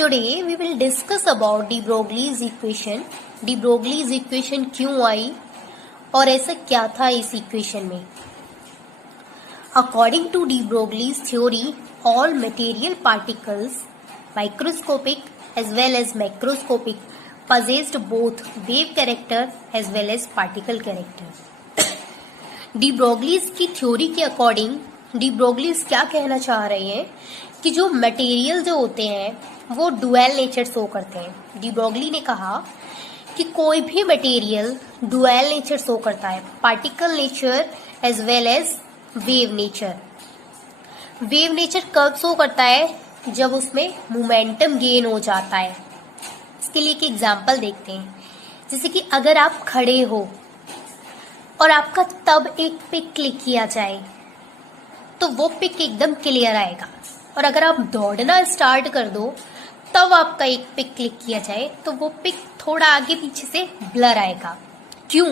Today we will discuss about de Broglie's equation. De Broglie's equation क्यों आई और ऐसा क्या था इस इक्वेशन में. According to de Broglie's theory, all material particles, microscopic as well as macroscopic, possessed both wave character as well as particle character. de Broglie's की theory के according de Broglie's क्या कहना चाह रहे हैं कि जो मटेरियल जो होते हैं वो डुअल नेचर शो करते हैं. de Broglie ने कहा कि कोई भी मटेरियल डुअल नेचर शो करता है, particle nature as well as wave nature. Wave nature कब शो करता है? जब उसमें मोमेंटम गेन हो जाता है. इसके लिए एक एग्जांपल देखते हैं. जैसे कि अगर आप खड़े हो और आपका तब एक पिक क्लिक किया जाए तो वो पिक एकदम क्लियर आएगा, और अगर आप दौड़ना स्टार्ट कर दो तब आपका एक पिक क्लिक किया जाए तो वो पिक थोड़ा आगे पीछे से ब्लर आएगा. क्यों?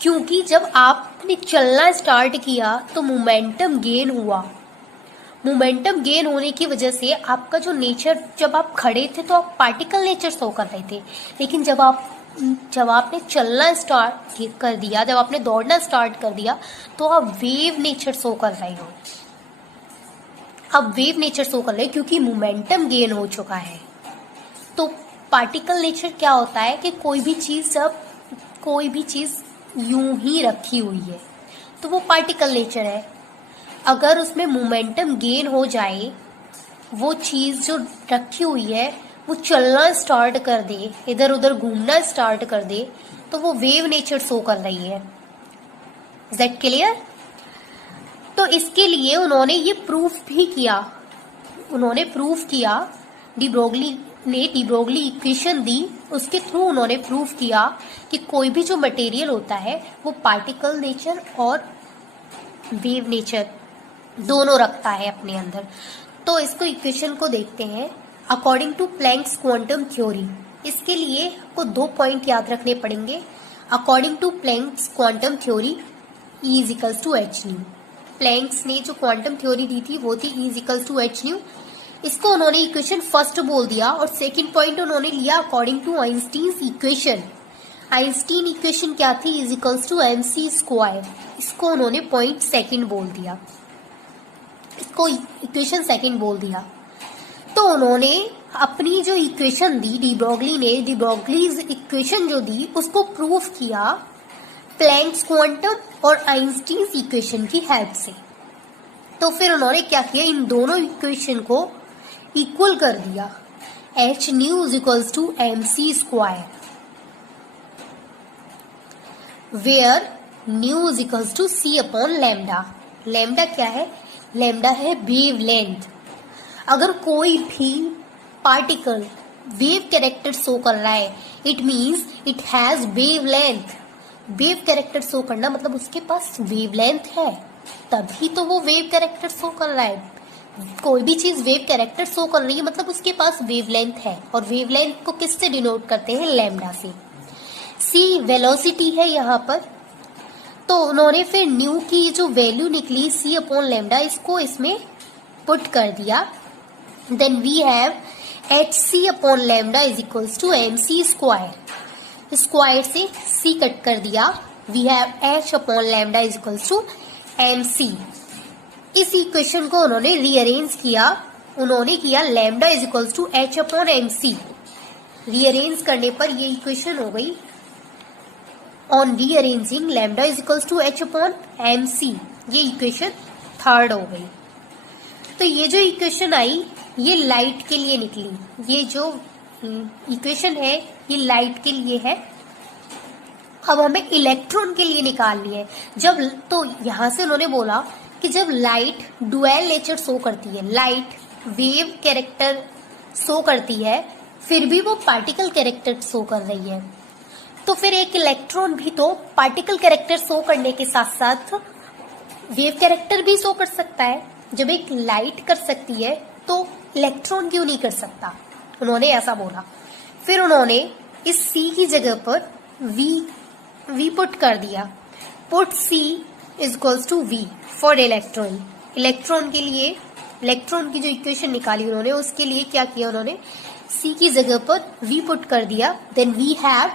क्योंकि जब आपने चलना स्टार्ट किया तो मोमेंटम गेन हुआ. मोमेंटम गेन होने की वजह से आपका जो नेचर, जब आप खड़े थे तो आप पार्टिकल नेचर शो कर रहे थे, लेकिन जब आपने चलना स्टार्ट कर दिया, जब आपने दौड़ना स्टार्ट कर दिया तो आप वेव नेचर शो कर रहे हो. अब वेव नेचर शो कर रहे हैं क्योंकि मोमेंटम गेन हो चुका है. तो पार्टिकल नेचर क्या होता है कि कोई भी चीज यूं ही रखी हुई है तो वो पार्टिकल नेचर है. अगर उसमें मोमेंटम गेन हो जाए, वो चीज जो रखी हुई है वो चलना स्टार्ट कर दे, इधर उधर घूमना स्टार्ट कर दे, तो वो वेव नेचर शो कर रही है. Is that clear? तो इसके लिए उन्होंने ये प्रूफ भी किया. उन्होंने प्रूफ किया, de Broglie ने de Broglie इक्वेशन दी, उसके थ्रू उन्होंने प्रूफ किया कि कोई भी जो मटेरियल होता है वो पार्टिकल नेचर और वेव नेचर दोनों रखता है अपने अंदर. तो इसको इक्वेशन को देखते हैं according to Planck's quantum theory. इसके लिए आपको 2 पॉइंट याद रखने पड़ेंगे. According to Planck's quantum theory, E is equals to H nu. Planck's ने जो क्वांटम थ्योरी दी थी वो थी E is equals to H nu. इसको उन्होंने इक्वेशन फर्स्ट बोल दिया, और सेकंड पॉइंट उन्होंने लिया according to Einstein's equation. Einstein equation क्या थी? E is equals to mc square. इसको उन्होंने पॉइंट सेकंड बोल दिया, इसको इक्वेशन सेकंड बोल दिया. तो उन्होंने अपनी जो इक्वेशन दी, de Broglie ने de Broglie's इक्वेशन जो दी उसको प्रूफ किया प्लैंक्स क्वांटम और आइंस्टीन्स इक्वेशन की हेल्प से. तो फिर उन्होंने क्या किया, इन दोनों इक्वेशन को इक्वल कर दिया. H nu is equals to mc square, where nu is equals to c upon lambda. Lambda क्या है? लैम्डा है वेव लेंथ. अगर कोई भी पार्टिकल वेव कैरेक्टर शो कर रहा है, it means it has wave length. Wave character show करना मतलब उसके पास वेव लेंथ है, तभी तो वो वेव कैरेक्टर शो कर रहा है. कोई भी चीज वेव कैरेक्टर शो कर रही है मतलब उसके पास वेव लेंथ है, और वेव लेंथ को किससे डिनोट करते हैं? लैम्डा से. c वेलोसिटी है यहाँ पर. तो उन्होंने फिर न्यू की जो वैल्यू निकली c अपॉन लैम्डा, इसको इसमें पुट कर दिया. Then we have hc upon lambda is equals to mc square. Square से c कट कर दिया. We have h upon lambda is equals to mc. इस इक्वेशन को उन्होंने रीअरेंज किया. उन्होंने किया lambda is equals to h upon mc. Rearrange करने पर ये इक्वेशन हो गई. On rearranging lambda is equals to h upon mc, ये इक्वेशन थर्ड हो गई. तो ये जो इक्वेशन आई ये लाइट के लिए निकली. ये जो इक्वेशन है ये लाइट के लिए है. अब हमें इलेक्ट्रॉन के लिए निकालनी है. जब तो यहां से उन्होंने बोला कि जब लाइट डुअल नेचर शो करती है, लाइट वेव कैरेक्टर शो करती है, फिर भी वो पार्टिकल कैरेक्टर शो कर रही है, तो फिर एक इलेक्ट्रॉन भी तो पार्टिकल कैरेक्टर शो करने के साथ साथ वेव कैरेक्टर भी शो कर सकता है. जब एक लाइट कर सकती है तो इलेक्ट्रॉन क्यों नहीं कर सकता? उन्होंने ऐसा बोला. फिर उन्होंने इस C की जगह पर V पुट कर दिया. Put C is equals to V for electron. Electron के लिए इलेक्ट्रॉन की जो इक्वेशन निकाली उन्होंने, उसके लिए क्या किया उन्होंने, C की जगह पर V पुट कर दिया. Then we have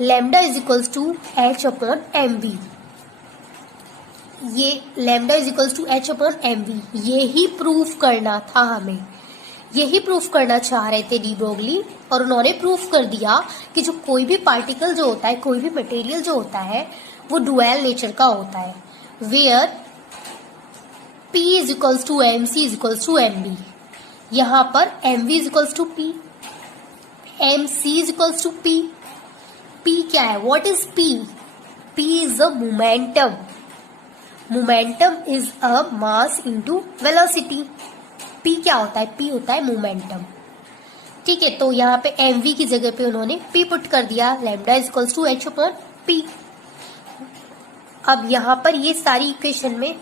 lambda is equals to H upon mv. ये lambda is equals to H upon mv, यही प्रूफ करना था हमें, यही प्रूफ करना चाह रहे थे डी ब्रोगली. और उन्होंने प्रूफ कर दिया कि जो कोई भी पार्टिकल जो होता है, कोई भी मटेरियल जो होता है, वो डुअल नेचर का होता है, where P is equals to M, C is equals to M B. यहाँ पर M V is equals to P, M C is equals to P. P क्या है, what is P? P is a momentum. Momentum is a mass into velocity. P क्या होता है, P होता है momentum. ठीक है, तो यहाँ पे एम वी की जगह पे उन्होंने पी पुट कर दिया, lambda is equals to H upon P. अब यहाँ पर ये सारी इक्वेशन में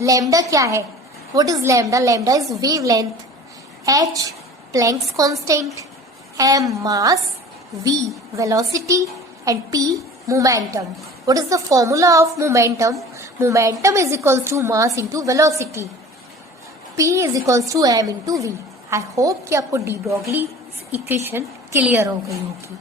लैम्डा क्या है, what is lambda? Lambda is wavelength, H Planck's constant, M mass, V velocity and P momentum. What is the formula of momentum? Momentum is equals to mass into velocity, P is equals to m into V. I hope कि आपको de Broglie equation clear हो गई होगी.